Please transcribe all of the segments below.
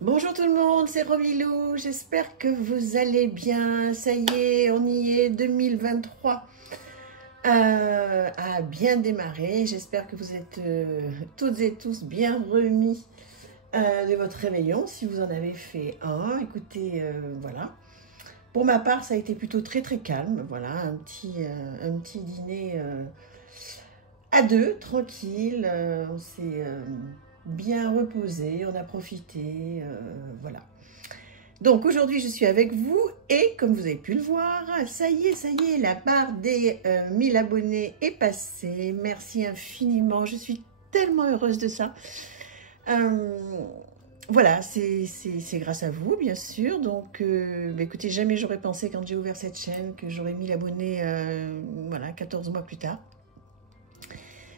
Bonjour tout le monde, c'est Romilou, j'espère que vous allez bien. Ça y est, on y est, 2023 a bien démarré. J'espère que vous êtes toutes et tous bien remis de votre réveillon, si vous en avez fait un. Écoutez, voilà. Pour ma part, ça a été plutôt très calme. Voilà, un petit dîner à deux, tranquille. On s'est bien reposé, on a profité, voilà. Donc aujourd'hui, je suis avec vous et comme vous avez pu le voir, ça y est, la barre des 1000 abonnés est passée. Merci infiniment, je suis tellement heureuse de ça. Voilà, c'est grâce à vous, bien sûr. Donc, écoutez, jamais j'aurais pensé quand j'ai ouvert cette chaîne que j'aurais 1000 abonnés, voilà, 14 mois plus tard.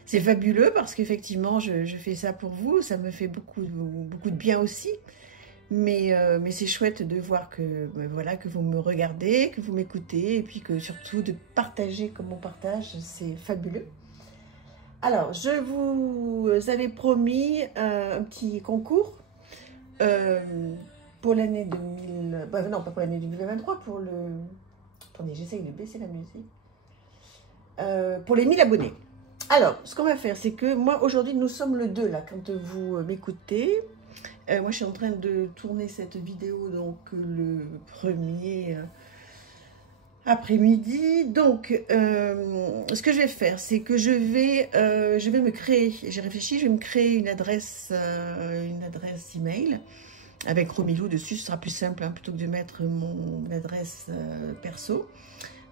C'est fabuleux parce qu'effectivement, je fais ça pour vous. Ça me fait beaucoup de bien aussi. Mais c'est chouette de voir que, voilà, que vous me regardez, que vous m'écoutez. Et puis que surtout de partager comme on partage. C'est fabuleux. Alors, je vous avais promis un petit concours pour l'année 2000... non, pas pour l'année 2023, pour le... Attendez, j'essaye de baisser la musique. Pour les 1000 abonnés. Alors, ce qu'on va faire, c'est que moi, aujourd'hui, nous sommes le 2, là, quand vous m'écoutez. Moi, je suis en train de tourner cette vidéo, donc, le 1er après-midi. Donc, ce que je vais faire, c'est que je vais me créer, j'ai réfléchi, je vais me créer une adresse email avec Romilou dessus. Ce sera plus simple, hein, plutôt que de mettre mon adresse perso.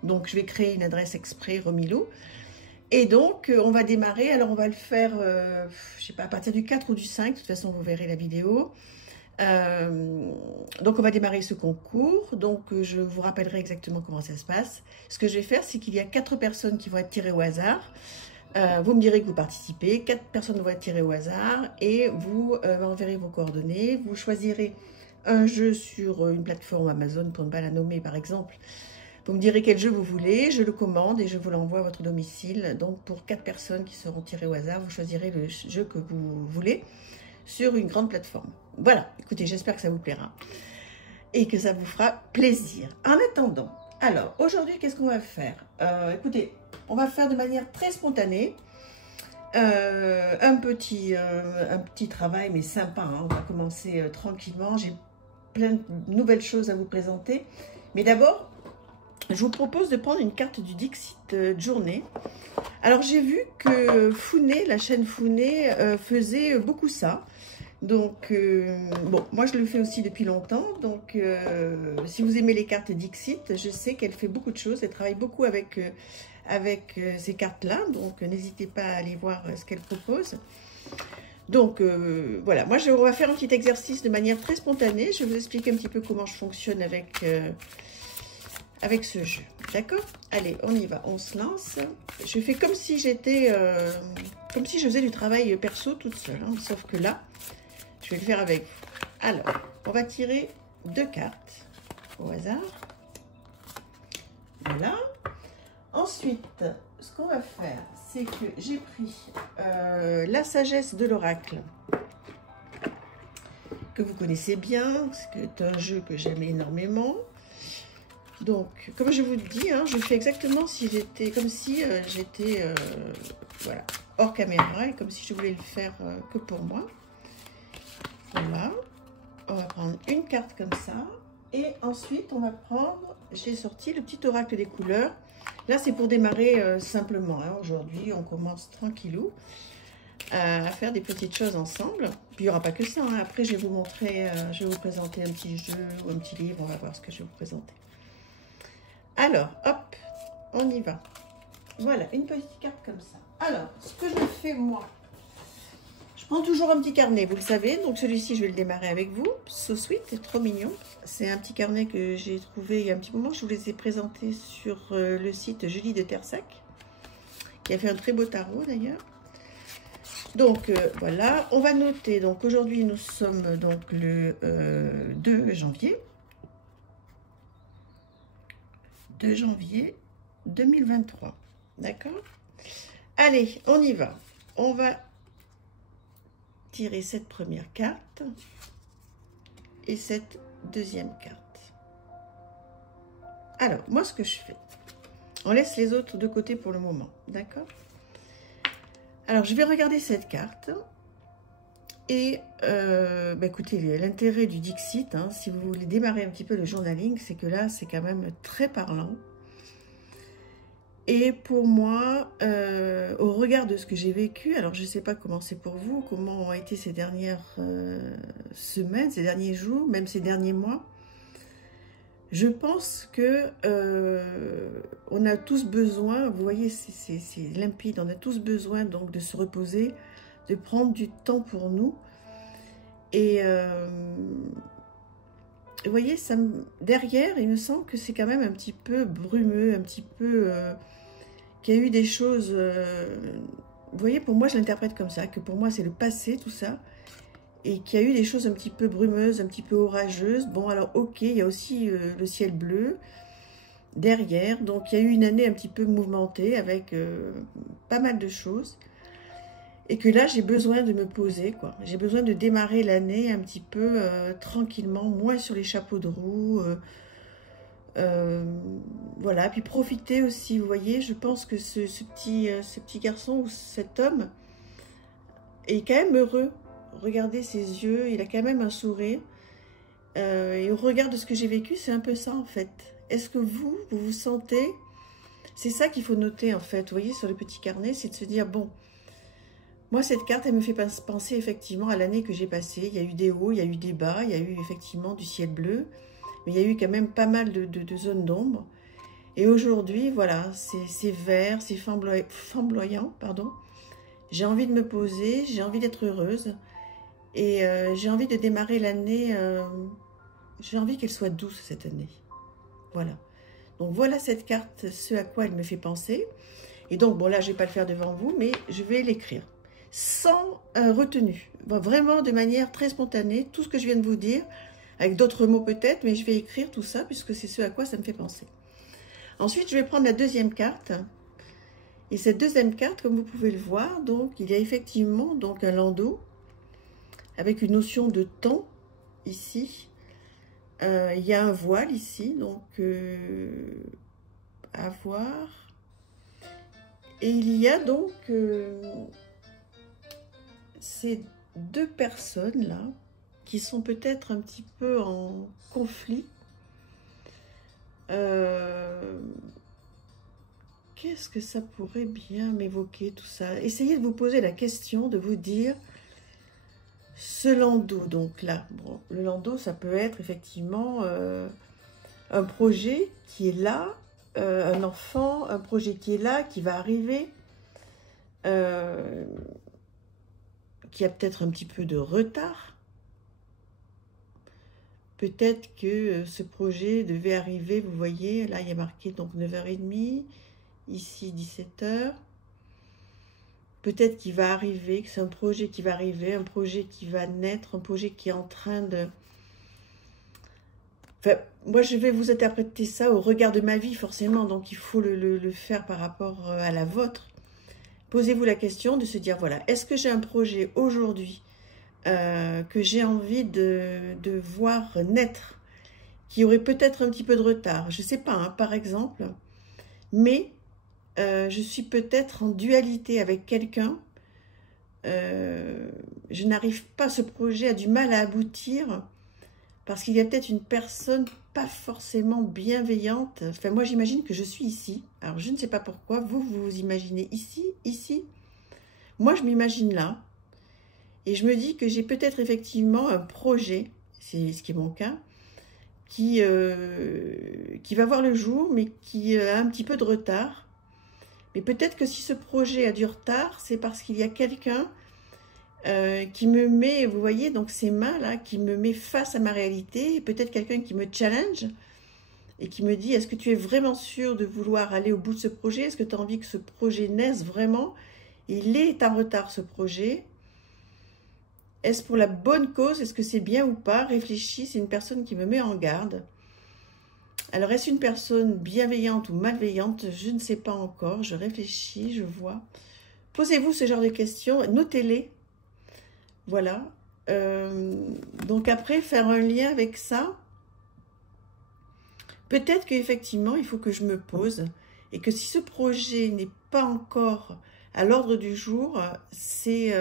Donc, je vais créer une adresse exprès Romilou. Et donc, on va démarrer. Alors, on va le faire, je sais pas, à partir du 4 ou du 5. De toute façon, vous verrez la vidéo. Donc, on va démarrer ce concours. Donc, je vous rappellerai exactement comment ça se passe. Ce que je vais faire, c'est qu'il y a 4 personnes qui vont être tirées au hasard. Vous me direz que vous participez. 4 personnes vont être tirées au hasard. Et vous m'enverrez vos coordonnées. Vous choisirez un jeu sur une plateforme Amazon, pour ne pas la nommer, par exemple. Vous me direz quel jeu vous voulez, je le commande et je vous l'envoie à votre domicile. Donc pour 4 personnes qui seront tirées au hasard, vous choisirez le jeu que vous voulez sur une grande plateforme. Voilà, écoutez, j'espère que ça vous plaira et que ça vous fera plaisir. En attendant, alors aujourd'hui, qu'est-ce qu'on va faire? Écoutez, on va faire de manière très spontanée un petit travail, mais sympa, hein. On va commencer tranquillement. J'ai plein de nouvelles choses à vous présenter. Mais d'abord, je vous propose de prendre une carte du Dixit de journée. Alors, j'ai vu que Founé, la chaîne Founé, faisait beaucoup ça. Donc, bon, moi, je le fais aussi depuis longtemps. Donc, si vous aimez les cartes Dixit, je sais qu'elle fait beaucoup de choses. Elle travaille beaucoup avec ces cartes-là. Donc, n'hésitez pas à aller voir ce qu'elle propose. Donc, voilà. Moi, on va faire un petit exercice de manière très spontanée. Je vais vous expliquer un petit peu comment je fonctionne avec ce jeu, d'accord? Allez, on y va, on se lance. Je fais comme si j'étais, comme si je faisais du travail perso toute seule, hein, sauf que là, je vais le faire avec vous. Alors, on va tirer 2 cartes au hasard. Voilà. Ensuite, ce qu'on va faire, c'est que j'ai pris la sagesse de l'oracle, que vous connaissez bien, c'est un jeu que j'aime énormément. Donc, comme je vous le dis, hein, je fais exactement comme si j'étais voilà, hors caméra et comme si je voulais le faire que pour moi. Voilà. On va prendre une carte comme ça. Et ensuite, on va prendre, j'ai sorti le petit oracle des couleurs. Là, c'est pour démarrer simplement. Hein. Aujourd'hui, on commence tranquillou à faire des petites choses ensemble. Puis, il n'y aura pas que ça. Hein. Après, je vais vous montrer, je vais vous présenter un petit jeu ou un petit livre. On va voir ce que je vais vous présenter. Alors, hop, on y va. Voilà, une petite carte comme ça. Alors, ce que je fais, moi, je prends toujours un petit carnet, vous le savez. Donc, celui-ci, je vais le démarrer avec vous. So sweet, c'est trop mignon. C'est un petit carnet que j'ai trouvé il y a un petit moment. Je vous les ai présentés sur le site Julie de Tersac, qui a fait un très beau tarot, d'ailleurs. Donc, voilà, on va noter. Donc, aujourd'hui, nous sommes donc le 2 janvier. 2 janvier 2023. D'accord? Allez, on y va. On va tirer cette première carte. et cette deuxième carte. Alors, moi, ce que je fais, on laisse les autres de côté pour le moment, d'accord? Alors, je vais regarder cette carte. Et, écoutez, l'intérêt du Dixit, hein, si vous voulez démarrer un petit peu le journaling, c'est que là, c'est quand même très parlant. Et pour moi, au regard de ce que j'ai vécu, alors je ne sais pas comment c'est pour vous, comment ont été ces dernières semaines, ces derniers jours, même ces derniers mois, je pense que on a tous besoin, vous voyez, c'est limpide, on a tous besoin donc de se reposer, de prendre du temps pour nous. Et vous voyez, derrière, il me semble que c'est quand même un petit peu brumeux, un petit peu... qu'il y a eu des choses... vous voyez, pour moi, je l'interprète comme ça, que pour moi, c'est le passé, tout ça, et qu'il y a eu des choses un petit peu brumeuses, un petit peu orageuses. Bon, alors, ok, il y a aussi le ciel bleu derrière, donc il y a eu une année un petit peu mouvementée, avec pas mal de choses, et que là, j'ai besoin de me poser, quoi. J'ai besoin de démarrer l'année un petit peu tranquillement, moins sur les chapeaux de roue, voilà, puis profiter aussi, vous voyez, je pense que ce petit garçon ou cet homme est quand même heureux. Regardez ses yeux, il a quand même un sourire. Et au regard de ce que j'ai vécu, c'est un peu ça en fait. Est-ce que vous vous sentez... C'est ça qu'il faut noter en fait, vous voyez, sur le petit carnet, c'est de se dire, bon, moi cette carte, elle me fait penser effectivement à l'année que j'ai passée. Il y a eu des hauts, il y a eu des bas, il y a eu effectivement du ciel bleu. Mais il y a eu quand même pas mal de zones d'ombre. Et aujourd'hui, voilà, c'est vert, c'est flamboyant, pardon. J'ai envie de me poser, j'ai envie d'être heureuse. Et j'ai envie de démarrer l'année, j'ai envie qu'elle soit douce cette année. Voilà. Donc voilà cette carte, ce à quoi elle me fait penser. Et donc, bon là, je ne vais pas le faire devant vous, mais je vais l'écrire. Sans retenue. Bon, vraiment de manière très spontanée, tout ce que je viens de vous dire, avec d'autres mots peut-être, mais je vais écrire tout ça, puisque c'est ce à quoi ça me fait penser. Ensuite, je vais prendre la deuxième carte. Et cette deuxième carte, comme vous pouvez le voir, donc il y a effectivement donc un landau, avec une notion de temps, ici. Il y a un voile ici, donc à voir. Et il y a donc ces deux personnes là, qui sont peut-être un petit peu en conflit. Qu'est-ce que ça pourrait bien m'évoquer tout ça? Essayez de vous poser la question, de vous dire, ce landau, donc là, bon, le landau, ça peut être effectivement un projet qui est là, un enfant, un projet qui est là, qui va arriver, qui a peut-être un petit peu de retard. Peut-être que ce projet devait arriver, vous voyez, là il y a marqué donc 9h30, ici 17h. Peut-être qu'il va arriver, que c'est un projet qui va arriver, un projet qui va naître, un projet qui est en train de... Enfin, moi je vais vous interpréter ça au regard de ma vie forcément, donc il faut le faire par rapport à la vôtre. Posez-vous la question de se dire, voilà, est-ce que j'ai un projet aujourd'hui que j'ai envie de voir naître, qui aurait peut-être un petit peu de retard, je ne sais pas, hein, par exemple, mais je suis peut-être en dualité avec quelqu'un, je n'arrive pas, ce projet a du mal à aboutir, parce qu'il y a peut-être une personne pas forcément bienveillante. Enfin, moi j'imagine que je suis ici, alors je ne sais pas pourquoi, vous vous imaginez ici, moi je m'imagine là, et je me dis que j'ai peut-être effectivement un projet, c'est ce qui est mon cas, qui va voir le jour, mais qui a un petit peu de retard. Mais peut-être que si ce projet a du retard, c'est parce qu'il y a quelqu'un qui me met, vous voyez, donc ces mains-là, qui me met face à ma réalité, peut-être quelqu'un qui me challenge et qui me dit, est-ce que tu es vraiment sûr de vouloir aller au bout de ce projet? Est-ce que tu as envie que ce projet naisse vraiment? Il est en retard, ce projet. Est-ce pour la bonne cause? Est-ce que c'est bien ou pas? Réfléchis, c'est une personne qui me met en garde. Alors, est-ce une personne bienveillante ou malveillante? Je ne sais pas encore, je réfléchis, je vois. Posez-vous ce genre de questions, notez-les. Voilà. Donc après, faire un lien avec ça, peut-être qu'effectivement, il faut que je me pose et que si ce projet n'est pas encore à l'ordre du jour, c'est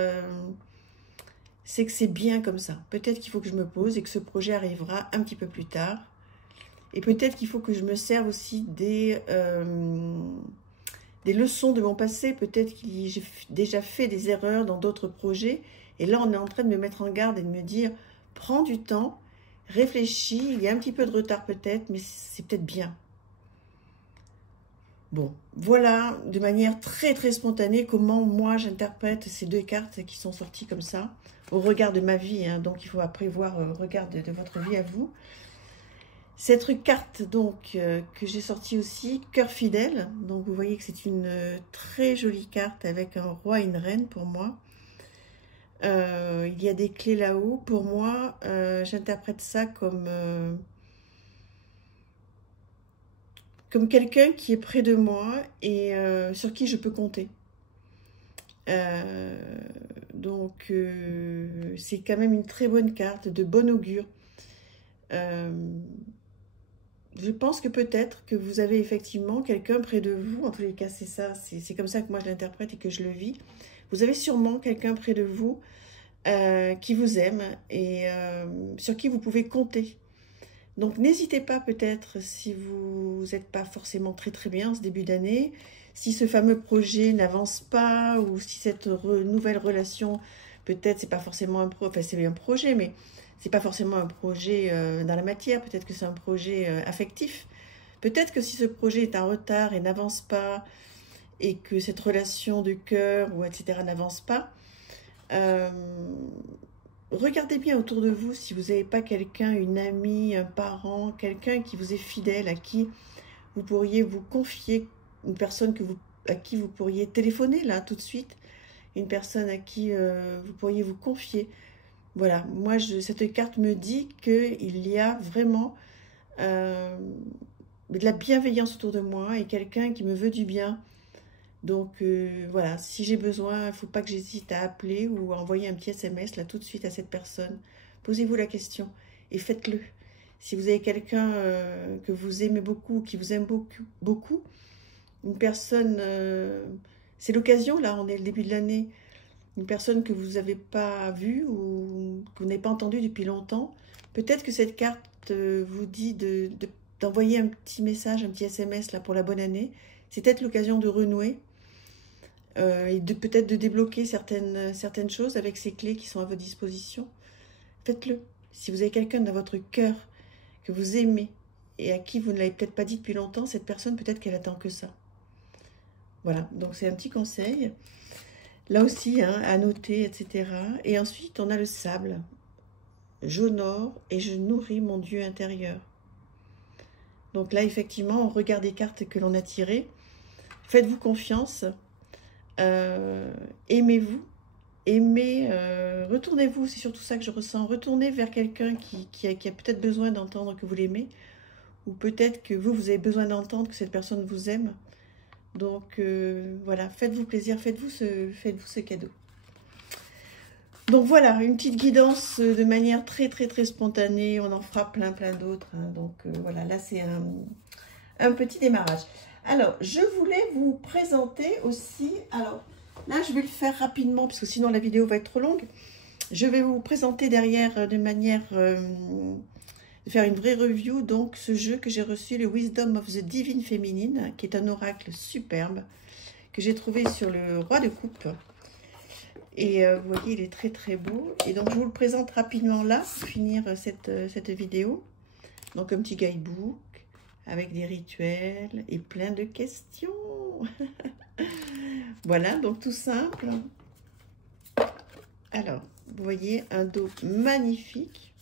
que c'est bien comme ça. Peut-être qu'il faut que je me pose et que ce projet arrivera un petit peu plus tard. Et peut-être qu'il faut que je me serve aussi des leçons de mon passé. Peut-être que j'ai déjà fait des erreurs dans d'autres projets. Et là, on est en train de me mettre en garde et de me dire, prends du temps, réfléchis, il y a un petit peu de retard peut-être, mais c'est peut-être bien. Bon, voilà, de manière très très spontanée, comment moi j'interprète ces deux cartes qui sont sorties comme ça, au regard de ma vie, hein, donc il faut après voir au regard de votre vie à vous. Cette carte donc que j'ai sortie aussi, cœur fidèle, donc vous voyez que c'est une très jolie carte avec un roi et une reine pour moi. Il y a des clés là-haut, pour moi j'interprète ça comme quelqu'un qui est près de moi et sur qui je peux compter. Donc c'est quand même une très bonne carte, de bon augure. Je pense que peut-être que vous avez effectivement quelqu'un près de vous, en tous les cas c'est ça, c'est comme ça que moi je l'interprète et que je le vis. Vous avez sûrement quelqu'un près de vous qui vous aime et sur qui vous pouvez compter. Donc n'hésitez pas peut-être si vous n'êtes pas forcément très très bien en ce début d'année, si ce fameux projet n'avance pas ou si cette nouvelle relation, peut-être c'est pas forcément un projet, enfin c'est un projet, mais c'est pas forcément un projet dans la matière, peut-être que c'est un projet affectif. Peut-être que si ce projet est en retard et n'avance pas et que cette relation de cœur ou etc. n'avance pas, regardez bien autour de vous si vous n'avez pas quelqu'un, une amie, un parent, quelqu'un qui vous est fidèle, à qui vous pourriez vous confier, une personne à qui vous pourriez téléphoner là tout de suite, une personne à qui vous pourriez vous confier. Voilà, moi cette carte me dit qu'il y a vraiment de la bienveillance autour de moi et quelqu'un qui me veut du bien. Donc voilà, si j'ai besoin, il ne faut pas que j'hésite à appeler ou à envoyer un petit SMS là tout de suite à cette personne. Posez-vous la question et faites-le. Si vous avez quelqu'un que vous aimez beaucoup, qui vous aime beaucoup, une personne, c'est l'occasion là, on est le début de l'année, une personne que vous n'avez pas vue ou que vous n'avez pas entendue depuis longtemps, peut-être que cette carte vous dit d'envoyer un petit message, un petit SMS là pour la bonne année. C'est peut-être l'occasion de renouer et peut-être de débloquer certaines choses avec ces clés qui sont à votre disposition. Faites-le. Si vous avez quelqu'un dans votre cœur que vous aimez et à qui vous ne l'avez peut-être pas dit depuis longtemps, cette personne, peut-être qu'elle attend que ça. Voilà, donc c'est un petit conseil. Là aussi, hein, à noter, etc. Et ensuite, on a le sable. J'honore et je nourris mon Dieu intérieur. Donc là, effectivement, on regarde les cartes que l'on a tirées. Faites-vous confiance. Aimez-vous. Retournez-vous, c'est surtout ça que je ressens. Retournez vers quelqu'un qui a peut-être besoin d'entendre que vous l'aimez. Ou peut-être que vous avez besoin d'entendre que cette personne vous aime. Donc voilà, faites-vous plaisir, faites-vous ce cadeau. Donc voilà, une petite guidance de manière très très très spontanée. On en fera plein d'autres. Hein. Donc voilà, là c'est un petit démarrage. Alors, je voulais vous présenter aussi. Alors là, je vais le faire rapidement parce que sinon la vidéo va être trop longue. Je vais vous présenter derrière de manière de faire une vraie review, donc ce jeu que j'ai reçu, le Wisdom of the Divine Féminine, qui est un oracle superbe, que j'ai trouvé sur le Roi de Coupe. Et vous voyez, il est très très beau. Et donc je vous le présente rapidement là, pour finir cette vidéo. Donc un petit guidebook, avec des rituels et plein de questions. Voilà, donc tout simple. Alors, vous voyez un dos magnifique.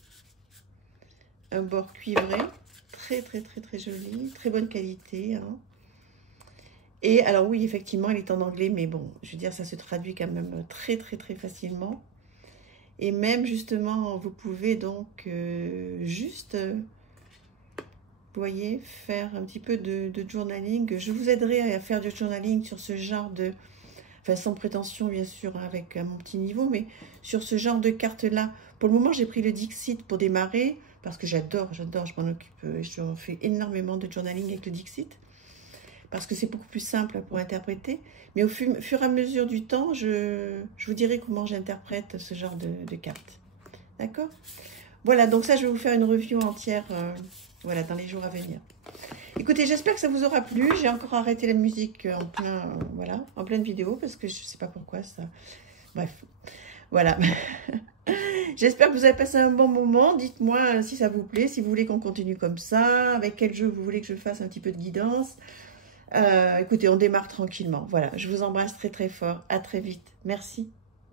Un bord cuivré, très très très très joli, très bonne qualité. Hein. Et alors oui, effectivement, il est en anglais, mais bon, je veux dire, ça se traduit quand même très très très facilement. Et même justement, vous pouvez donc juste, vous voyez, faire un petit peu de journaling. Je vous aiderai à faire du journaling sur ce genre de... enfin sans prétention bien sûr, avec mon petit niveau, mais sur ce genre de carte-là, pour le moment j'ai pris le Dixit pour démarrer, parce que j'adore, je m'en occupe, je fais énormément de journaling avec le Dixit, parce que c'est beaucoup plus simple pour interpréter, mais au fur et à mesure du temps, je vous dirai comment j'interprète ce genre de cartes. D'accord? Voilà, donc ça je vais vous faire une review entière, voilà, dans les jours à venir. Écoutez, j'espère que ça vous aura plu. J'ai encore arrêté la musique en plein, voilà, en pleine vidéo, parce que je ne sais pas pourquoi ça. Bref, voilà. J'espère que vous avez passé un bon moment. Dites-moi si ça vous plaît, si vous voulez qu'on continue comme ça, avec quel jeu vous voulez que je fasse un petit peu de guidance. Écoutez, on démarre tranquillement. Voilà, je vous embrasse très très fort. À très vite. Merci.